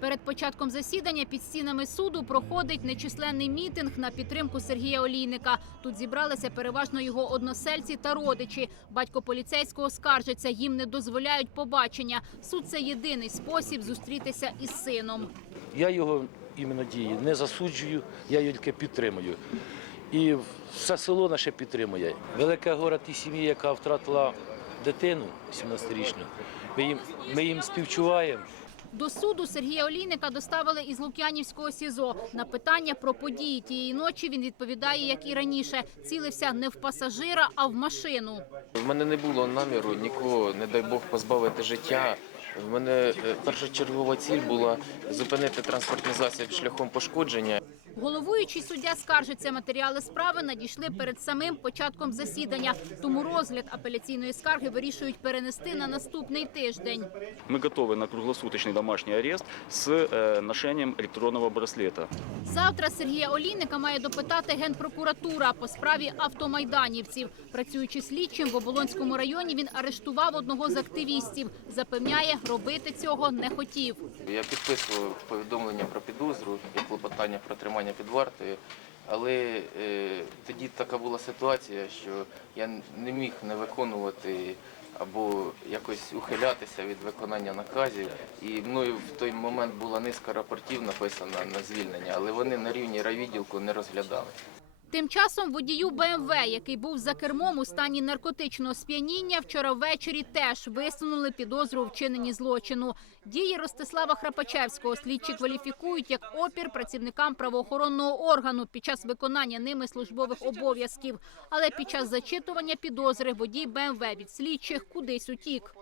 Перед початком засідання під стінами суду проходить нечисленний мітинг на підтримку Сергія Олійника. Тут зібралися переважно його односельці та родичі. Батько поліцейського скаржиться, їм не дозволяють побачення. Суд це єдиний спосіб зустрітися із сином. Я його іменно дії не засуджую, я його тільки підтримую. І все село наше підтримує. Велике горе тій сім'ї, яка втратила дитину 17-річну. Ми їм, ми їм співчуваємо. До суду Сергія Олійника доставили із Лук'янівського СІЗО. На питання про події тієї ночі він відповідає, як і раніше. Цілився не в пасажира, а в машину. В мене не було наміру нікого, не дай Бог, позбавити життя. В мене е, першочергова ціль була зупинити транспортний засіб шляхом пошкодження. Головуючий суддя скаржиться, матеріали справи надійшли перед самим початком засідання. Тому розгляд апеляційної скарги вирішують перенести на наступний тиждень. Мы готовы на круглосуточный домашний арест с э, ношением электронного браслета. Завтра Сергія Олійника має допитати генпрокуратура по справі автомайданівців. Працюючи слідчим в Оболонському районі, він арештував одного з активістів. Запевняє, робити цього не хотів. Я підписував повідомлення про підозру і клопотання про тримання під вартою. Але е, тоді така була ситуація, що я не міг не виконувати або якось ухилятися від виконання наказів. І мною в той момент була низка рапортів написана на звільнення, але вони на рівні райвідділку не розглядали. Тим часом водію БМВ, який був за кермом у стані наркотичного сп'яніння, вчора ввечері теж висунули підозру у вчиненні злочину. Дії Ростислава Храпачевського слідчі кваліфікують як опір працівникам правоохоронного органу під час виконання ними службових обов'язків. Але під час зачитування підозри водій БМВ від слідчих кудись утік.